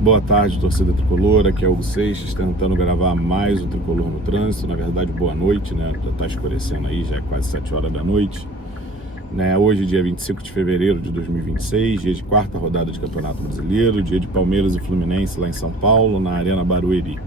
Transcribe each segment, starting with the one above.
Boa tarde, torcida tricolor. Aqui é o Hugo Seixas, tentando gravar mais o Tricolor no Trânsito. Na verdade, boa noite, né? Já tá escurecendo aí, já é quase 7 horas da noite. Né? Hoje, dia 25 de fevereiro de 2026, dia de quarta rodada de Campeonato Brasileiro, dia de Palmeiras e Fluminense lá em São Paulo, na Arena Barueri.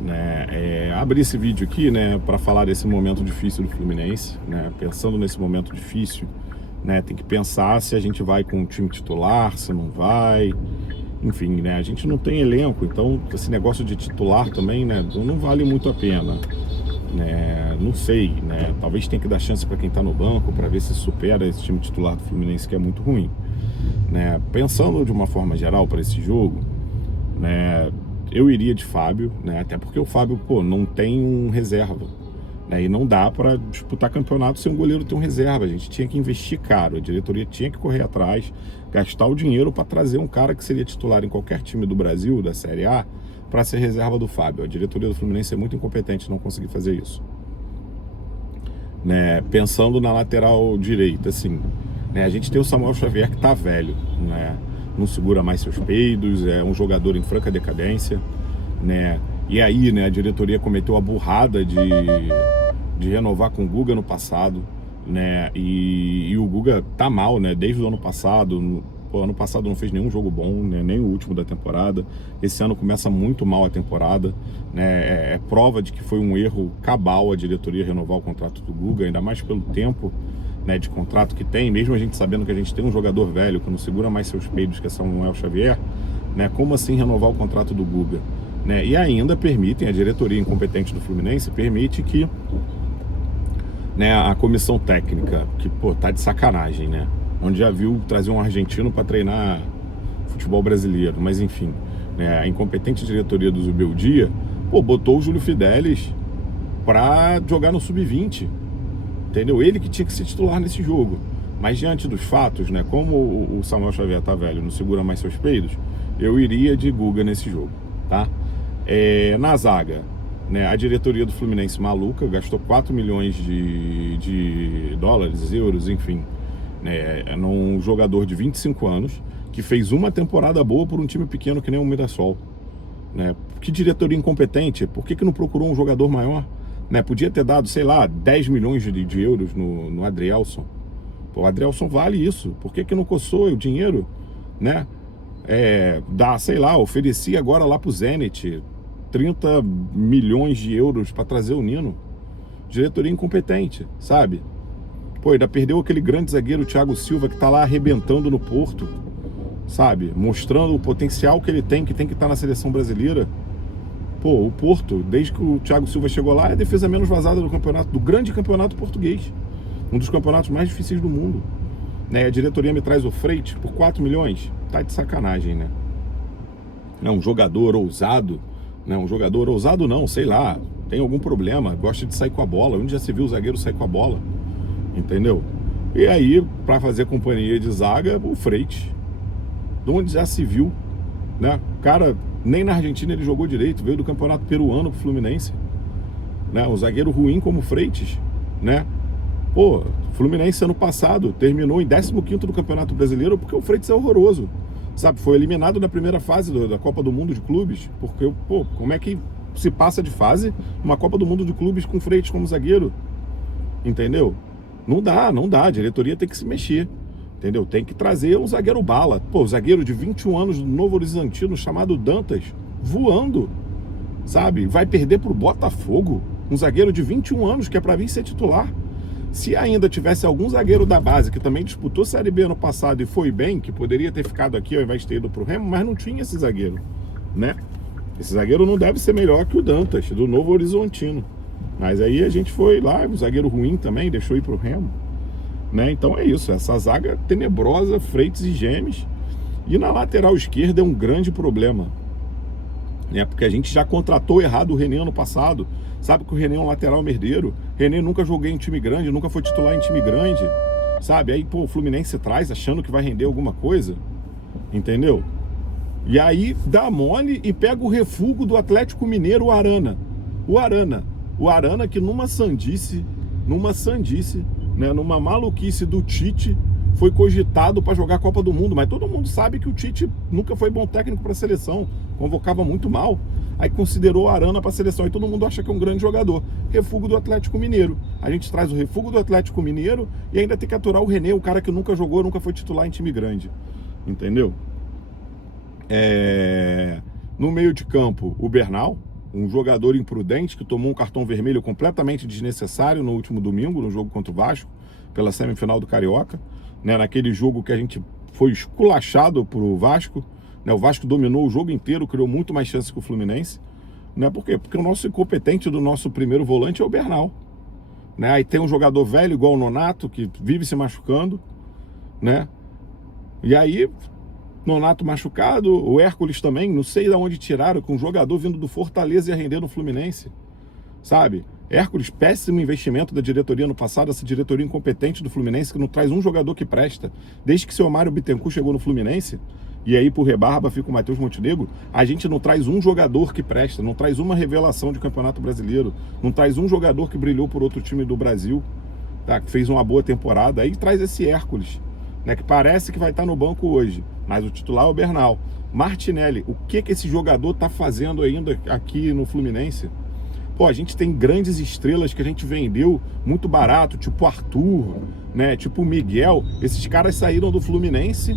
Né? Abri esse vídeo aqui, né, para falar desse momento difícil do Fluminense, né? Pensando nesse momento difícil, né, tem que pensar se a gente vai com o time titular, se não vai. Enfim, né, a gente não tem elenco, então esse negócio de titular também, né, não vale muito a pena, né, não sei, né, talvez tenha que dar chance para quem está no banco para ver se supera esse time titular do Fluminense, que é muito ruim, né. Pensando de uma forma geral para esse jogo, né, eu iria de Fábio, né, até porque o Fábio, não tem um reserva, né, e não dá para disputar campeonato sem um goleiro ter um reserva. A gente tinha que investir caro, a diretoria tinha que correr atrás, gastar o dinheiro para trazer um cara que seria titular em qualquer time do Brasil, da Série A, para ser reserva do Fábio. A diretoria do Fluminense é muito incompetente não conseguir fazer isso. Né, pensando na lateral direita, assim, né, a gente tem o Samuel Xavier que tá velho, né, não segura mais seus peidos, é um jogador em franca decadência, né, e aí, né, a diretoria cometeu a burrada de renovar com o Guga no passado, né, e o Guga tá mal, né, desde o ano passado. Ano passado não fez nenhum jogo bom, né, nem o último da temporada. Esse ano começa muito mal a temporada, né, é prova de que foi um erro cabal a diretoria renovar o contrato do Guga, ainda mais pelo tempo, né, de contrato que tem, mesmo a gente sabendo que a gente tem um jogador velho que não segura mais seus peidos, que é Samuel Xavier, né, como assim renovar o contrato do Guga? Né, e ainda permitem, a diretoria incompetente do Fluminense permite que, né, a comissão técnica, que tá de sacanagem, né, onde já viu trazer um argentino para treinar futebol brasileiro, mas enfim, né, a incompetente diretoria do Zubeldia, botou o Júlio Fidelis para jogar no sub-20, entendeu? Ele que tinha que ser titular nesse jogo, mas diante dos fatos, né, como o Samuel Xavier tá velho, não segura mais seus peidos, eu iria de Guga nesse jogo, tá? Na zaga, né, a diretoria do Fluminense maluca, gastou 4 milhões de dólares, euros, enfim, né, num jogador de 25 anos, que fez uma temporada boa por um time pequeno que nem o Mirassol. Né? Que diretoria incompetente, por que não procurou um jogador maior? Né, podia ter dado, sei lá, 10 milhões de euros no Adrielson. O Adrielson vale isso, por que não coçou o dinheiro? Né? Sei lá, oferecia agora lá pro Zenit 30 milhões de euros para trazer o Nino. Diretoria incompetente, sabe? Ainda perdeu aquele grande zagueiro Thiago Silva, que tá lá arrebentando no Porto, sabe? Mostrando o potencial que ele tem, que estar na seleção brasileira. O Porto, desde que o Thiago Silva chegou lá, é a defesa menos vazada do campeonato, do grande campeonato português. Um dos campeonatos mais difíceis do mundo. Né? A diretoria me traz o Freitas por 4 milhões. Tá de sacanagem, né? Um jogador ousado, né? Um jogador ousado não, sei lá, tem algum problema, gosta de sair com a bola. Onde já se viu o zagueiro sair com a bola? Entendeu? E aí, para fazer companhia de zaga, o Freitas, de onde já se viu, né? Cara, nem na Argentina ele jogou direito, veio do campeonato peruano pro Fluminense, né? Um zagueiro ruim como o Freitas, né? Fluminense ano passado terminou em 15º do Campeonato Brasileiro porque o Freitas é horroroso, sabe? Foi eliminado na primeira fase da Copa do Mundo de Clubes, porque, como é que se passa de fase uma Copa do Mundo de Clubes com o Freitas como zagueiro? Entendeu? Não dá, a diretoria tem que se mexer, entendeu? Tem que trazer um zagueiro bala. Zagueiro de 21 anos do Novo Horizontino, chamado Dantas, voando, sabe? Vai perder pro Botafogo, um zagueiro de 21 anos que é para vir ser titular. Se ainda tivesse algum zagueiro da base que também disputou Série B ano passado e foi bem, que poderia ter ficado aqui ao invés de ter ido pro Remo, mas não tinha esse zagueiro, né? Esse zagueiro não deve ser melhor que o Dantas, do Novo Horizontino. Mas aí a gente foi lá, o zagueiro ruim também, deixou ir pro Remo, né? Então é isso, essa zaga tenebrosa, Freitas e Gemes. E na lateral esquerda é um grande problema, né? Porque a gente já contratou errado o René ano passado. Sabe que o René é um lateral merdeiro. René nunca joguei em time grande, nunca foi titular em time grande, sabe? Aí, o Fluminense traz achando que vai render alguma coisa, entendeu? E aí dá mole e pega o refúgio do Atlético Mineiro, o Arana. O Arana que numa sandice, né, numa maluquice do Tite, foi cogitado para jogar a Copa do Mundo, mas todo mundo sabe que o Tite nunca foi bom técnico para a seleção, convocava muito mal. Aí considerou a Arana para a seleção e todo mundo acha que é um grande jogador. Refúgio do Atlético Mineiro. A gente traz o refúgio do Atlético Mineiro e ainda tem que aturar o René, o cara que nunca jogou, nunca foi titular em time grande. Entendeu? No meio de campo, o Bernal, um jogador imprudente que tomou um cartão vermelho completamente desnecessário no último domingo, no jogo contra o Vasco, pela semifinal do Carioca, né, naquele jogo que a gente foi esculachado pro Vasco, né, o Vasco dominou o jogo inteiro, criou muito mais chances que o Fluminense, né, por quê? Porque o nosso incompetente do nosso primeiro volante é o Bernal, né, aí tem um jogador velho igual o Nonato, que vive se machucando, né, e aí Nonato machucado, o Hércules também, não sei de onde tiraram, que um jogador vindo do Fortaleza ia render no Fluminense, sabe? Hércules, péssimo investimento da diretoria no passado, essa diretoria incompetente do Fluminense, que não traz um jogador que presta. Desde que seu Mário Bittencourt chegou no Fluminense, e aí por rebarba fica o Matheus Montenegro, a gente não traz um jogador que presta, não traz uma revelação de Campeonato Brasileiro, não traz um jogador que brilhou por outro time do Brasil, tá? Que fez uma boa temporada, aí traz esse Hércules, né, que parece que vai estar no banco hoje, mas o titular é o Bernal. Martinelli, o que esse jogador está fazendo ainda aqui no Fluminense? Pô, a gente tem grandes estrelas que a gente vendeu muito barato, tipo Arthur, né, tipo Miguel. Esses caras saíram do Fluminense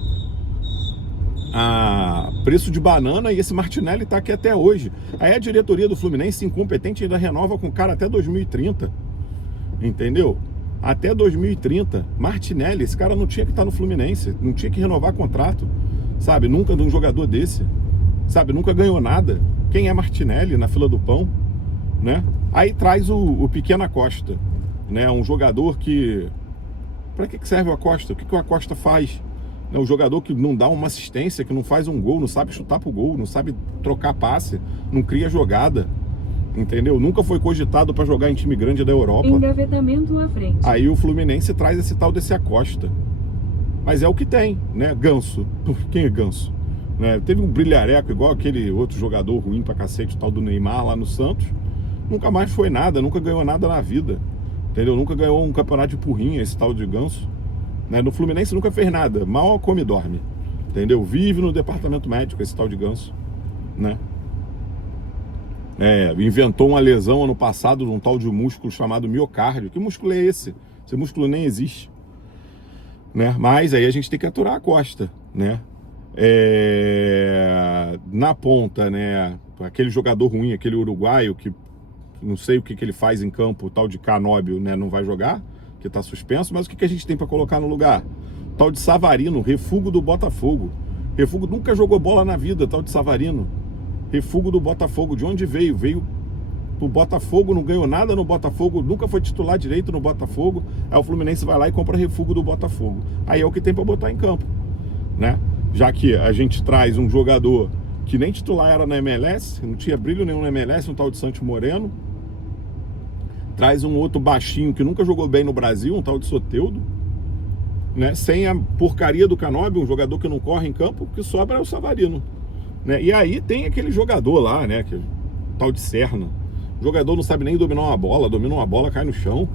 a preço de banana e esse Martinelli está aqui até hoje. Aí a diretoria do Fluminense, incompetente, ainda renova com o cara até 2030, entendeu? Até 2030, Martinelli, esse cara não tinha que estar no Fluminense, não tinha que renovar contrato, sabe? Nunca de um jogador desse, sabe? Nunca ganhou nada. Quem é Martinelli na fila do pão, né? Aí traz o Pequeno Acosta, né? Um jogador que... Para que serve o Acosta? O que o Acosta faz? Um jogador que não dá uma assistência, que não faz um gol, não sabe chutar pro gol, não sabe trocar passe, não cria jogada. Entendeu? Nunca foi cogitado para jogar em time grande da Europa. Engavetamento à frente. Aí o Fluminense traz esse tal desse Acosta. Mas é o que tem, né? Ganso. Quem é Ganso? Né? Teve um brilhareco igual aquele outro jogador ruim pra cacete, o tal do Neymar lá no Santos. Nunca mais foi nada, nunca ganhou nada na vida. Entendeu? Nunca ganhou um campeonato de porrinha, esse tal de Ganso. Né? No Fluminense nunca fez nada. Mal come e dorme. Entendeu? Vive no departamento médico esse tal de Ganso. Né? Inventou uma lesão ano passado de um tal de músculo chamado miocárdio. Que músculo é esse? Esse músculo nem existe, né? Mas aí a gente tem que aturar a Costa, né? Na ponta, né? Aquele jogador ruim, aquele uruguaio que não sei o que ele faz em campo, o tal de Canóbio, né? Não vai jogar, que tá suspenso. Mas o que a gente tem para colocar no lugar? O tal de Savarino, refúgio do Botafogo. Refúgio nunca jogou bola na vida, tal de Savarino. Refúgio do Botafogo, de onde veio? Veio pro Botafogo, não ganhou nada no Botafogo, nunca foi titular direito no Botafogo. Aí o Fluminense vai lá e compra refúgio do Botafogo. Aí é o que tem para botar em campo, né? Já que a gente traz um jogador que nem titular era na MLS, não tinha brilho nenhum na MLS, um tal de Santos Moreno. Traz um outro baixinho que nunca jogou bem no Brasil, um tal de Soteldo, né? Sem a porcaria do Canóbio, um jogador que não corre em campo, o que sobra é o Savarino. Né? E aí tem aquele jogador lá, né? Que, tal de Serna. O jogador não sabe nem dominar uma bola, domina uma bola, cai no chão.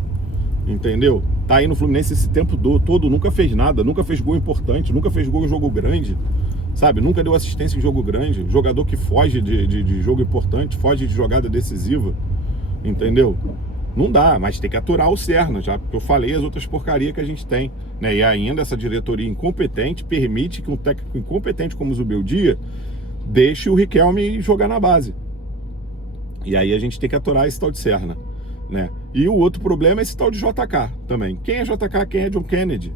Entendeu? Tá aí no Fluminense esse tempo todo, nunca fez nada, nunca fez gol importante, nunca fez gol em jogo grande, sabe? Nunca deu assistência em jogo grande. Jogador que foge de jogo importante, foge de jogada decisiva. Entendeu? Não dá, mas tem que aturar o Serna, já que eu falei as outras porcarias que a gente tem, né? E ainda essa diretoria incompetente permite que um técnico incompetente como o Zubeldia deixe o Riquelme jogar na base. E aí a gente tem que aturar esse tal de Serna, né? E o outro problema é esse tal de JK também. Quem é JK? Quem é John Kennedy?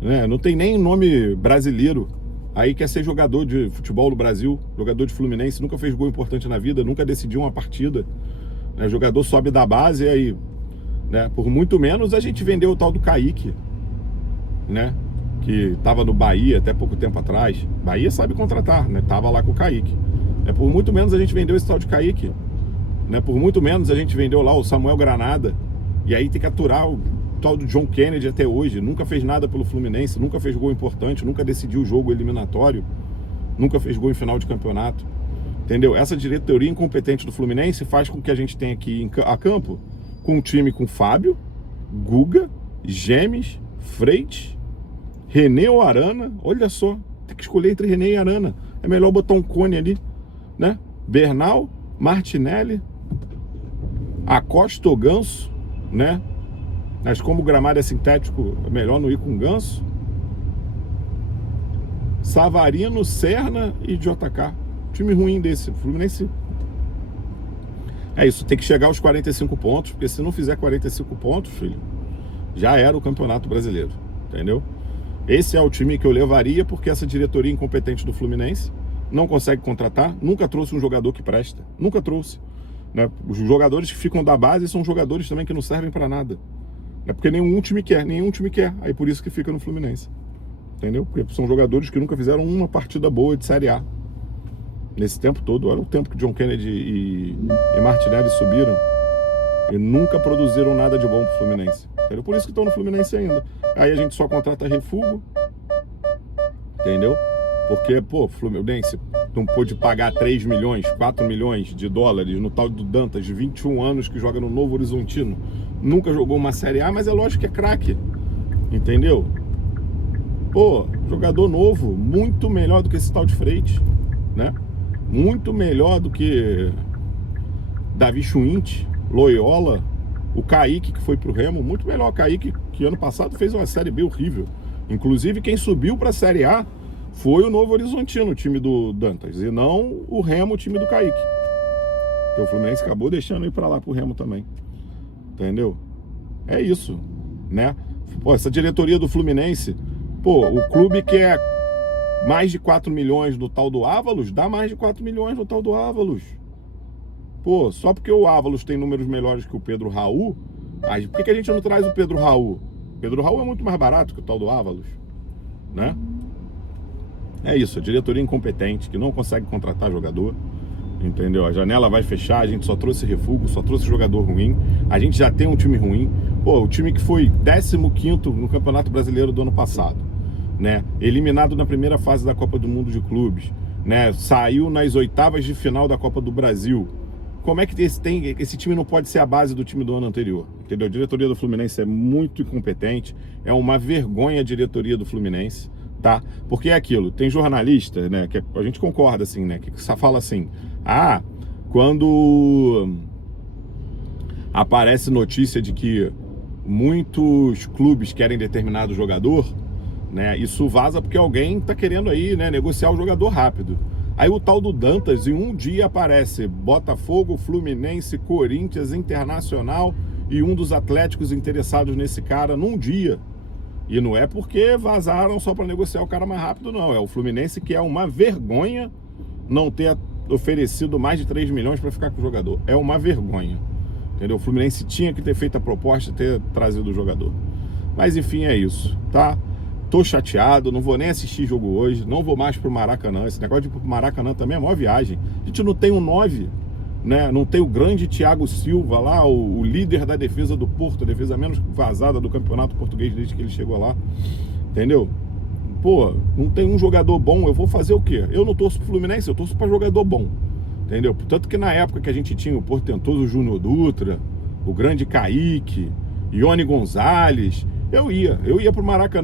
Né? Não tem nem nome brasileiro. Aí quer ser jogador de futebol no Brasil, jogador de Fluminense, nunca fez gol importante na vida, nunca decidiu uma partida. Né? Jogador sobe da base e aí, né? Por muito menos a gente vendeu o tal do Kaique, né? Que estava no Bahia até pouco tempo atrás. Bahia sabe contratar, né? Tava lá com o Kaique. Por muito menos a gente vendeu esse tal de Kaique, né? Por muito menos a gente vendeu lá o Samuel Granada. E aí tem que aturar o tal do John Kennedy até hoje. Nunca fez nada pelo Fluminense, nunca fez gol importante, nunca decidiu o jogo eliminatório, nunca fez gol em final de campeonato. Entendeu? Essa diretoria incompetente do Fluminense faz com que a gente tenha aqui a campo com um time com Fábio, Guga, Gemes, Freitas, René ou Arana, olha só, tem que escolher entre René e Arana. É melhor botar um Cone ali, né? Bernal, Martinelli, Acosta ou Ganso, né? Mas como o gramado é sintético, é melhor não ir com Ganso. Savarino, Serna e JK. Time ruim desse, Fluminense. É isso, tem que chegar aos 45 pontos, porque se não fizer 45 pontos, filho, já era o Campeonato Brasileiro, entendeu? Esse é o time que eu levaria, porque essa diretoria incompetente do Fluminense não consegue contratar, nunca trouxe um jogador que presta, nunca trouxe, né? Os jogadores que ficam da base são jogadores também que não servem para nada, é porque nenhum time quer, aí por isso que fica no Fluminense, entendeu? Porque são jogadores que nunca fizeram uma partida boa de Série A nesse tempo todo. Olha o tempo que John Kennedy e Martinelli subiram e nunca produziram nada de bom pro Fluminense, entendeu? Por isso que estão no Fluminense ainda. Aí a gente só contrata refúgio, entendeu? Porque, pô, Fluminense não pôde pagar 3 milhões, 4 milhões de dólares no tal do Dantas, de 21 anos, que joga no Novo Horizontino. Nunca jogou uma Série A, mas é lógico que é craque, entendeu? Pô, jogador novo, muito melhor do que esse tal de Freitas, né? Muito melhor do que Davi Schwindt, Loyola, o Kaique, que foi pro Remo, muito melhor. O Kaique, que ano passado fez uma Série B horrível. Inclusive, quem subiu pra Série A foi o Novo Horizontino, o time do Dantas, e não o Remo, o time do Kaique. Porque o Fluminense acabou deixando ir pra lá pro Remo também. Entendeu? É isso, né? Pô, essa diretoria do Fluminense, pô, o clube quer mais de 4 milhões no tal do Ávalos, dá mais de 4 milhões no tal do Ávalos. Pô, só porque o Ávalos tem números melhores que o Pedro Raul, por que a gente não traz o Pedro Raul? O Pedro Raul é muito mais barato que o tal do Ávalos, né? É isso, a diretoria incompetente, que não consegue contratar jogador, entendeu? A janela vai fechar, a gente só trouxe refúgio, só trouxe jogador ruim, a gente já tem um time ruim. Pô, o time que foi 15º no Campeonato Brasileiro do ano passado, né? Eliminado na primeira fase da Copa do Mundo de Clubes, né? Saiu nas oitavas de final da Copa do Brasil. Como é que esse time não pode ser a base do time do ano anterior? Entendeu? A diretoria do Fluminense é muito incompetente, é uma vergonha a diretoria do Fluminense, tá? Porque é aquilo, tem jornalista, né, que a gente concorda assim, né, que só fala assim: "Ah, quando aparece notícia de que muitos clubes querem determinado jogador, né, isso vaza porque alguém tá querendo aí, né, negociar o jogador rápido. Aí o tal do Dantas, em um dia aparece Botafogo, Fluminense, Corinthians, Internacional e um dos Atléticos interessados nesse cara num dia. E não é porque vazaram só para negociar o cara mais rápido, não. É o Fluminense, que é uma vergonha não ter oferecido mais de 3 milhões para ficar com o jogador. É uma vergonha, entendeu? O Fluminense tinha que ter feito a proposta e ter trazido o jogador. Mas enfim, é isso, tá? Tô chateado, não vou nem assistir jogo hoje, não vou mais pro Maracanã. Esse negócio de ir pro Maracanã também é a maior viagem. A gente não tem um 9, né? Não tem o grande Thiago Silva lá, o líder da defesa do Porto, a defesa menos vazada do campeonato português desde que ele chegou lá, entendeu? Pô, não tem um jogador bom, eu vou fazer o quê? Eu não torço pro Fluminense, eu torço pra jogador bom, entendeu? Tanto que na época que a gente tinha o portentoso Júnior Dutra, o grande Kaique, Ione Gonzalez, eu ia pro Maracanã.